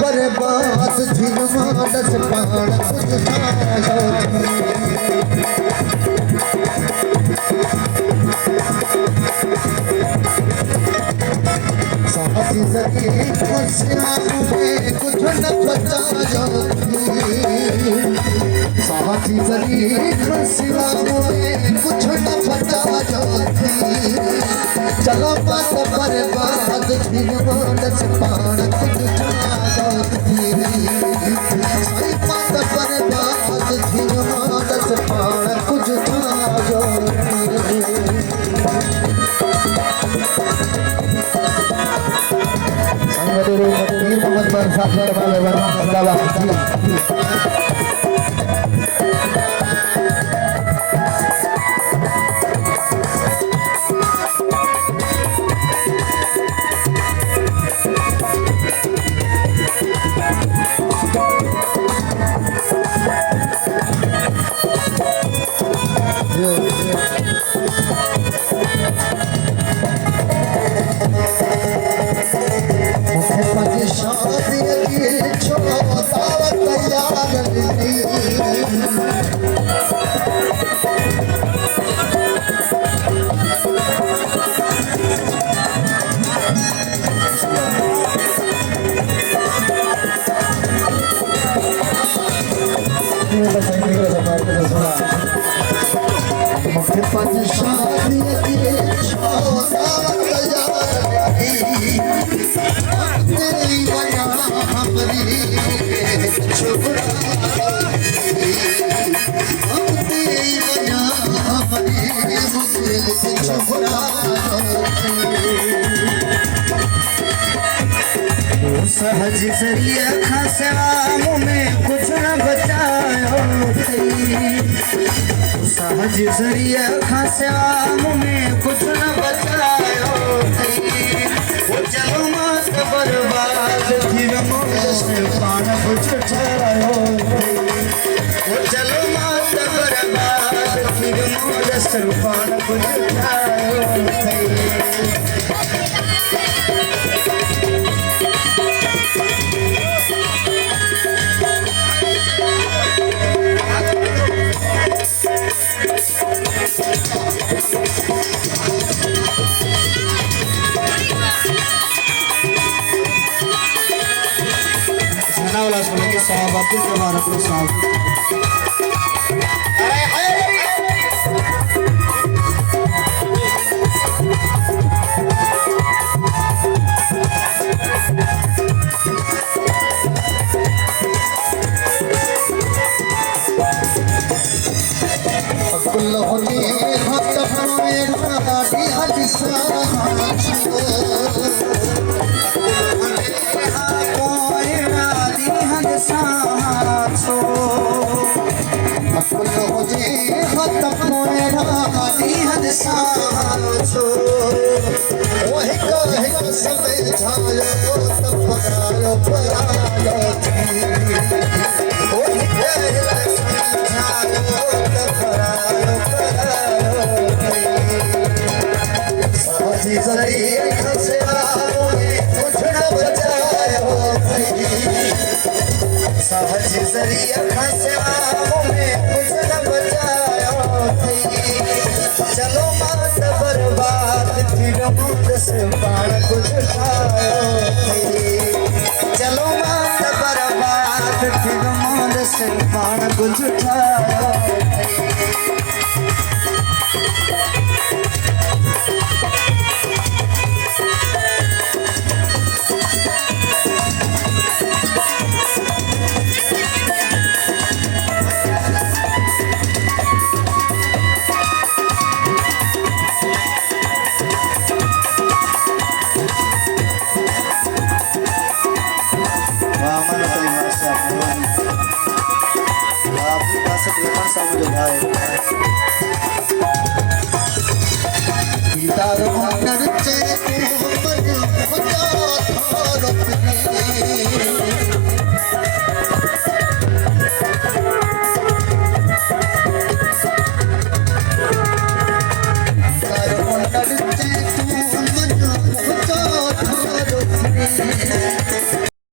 बर्बाद झिनमा दस पाण साथी सखी खुशियाँ में कुछ न बचाया साथी सखी खुशियाँ में कुछ न बचाया चलो बात बर्बाद झिनमा दस पाण कुछ बात बर्बाद झिनमा दस पाण कुछ मोहम्मद सागर वाले वर्मा अहमदाबाद सहज सरिया खासवाम में कुछ न बचायो सहज सरिया खासवाम में कुछ न बचायो वो चलो मत बर्बाद फिर मोर पान कुछ छायो वो चलो मत बर्बाद फिर मोर पान कुछ छायो साहब अब्दुल जब्बार अपने साहब चलो मत बर्बाद फिर मुझ से पार कुछ चलो मत बर्बाद फिर मुझ से पार कुछ तारो नरचे तू मन खुदा थारो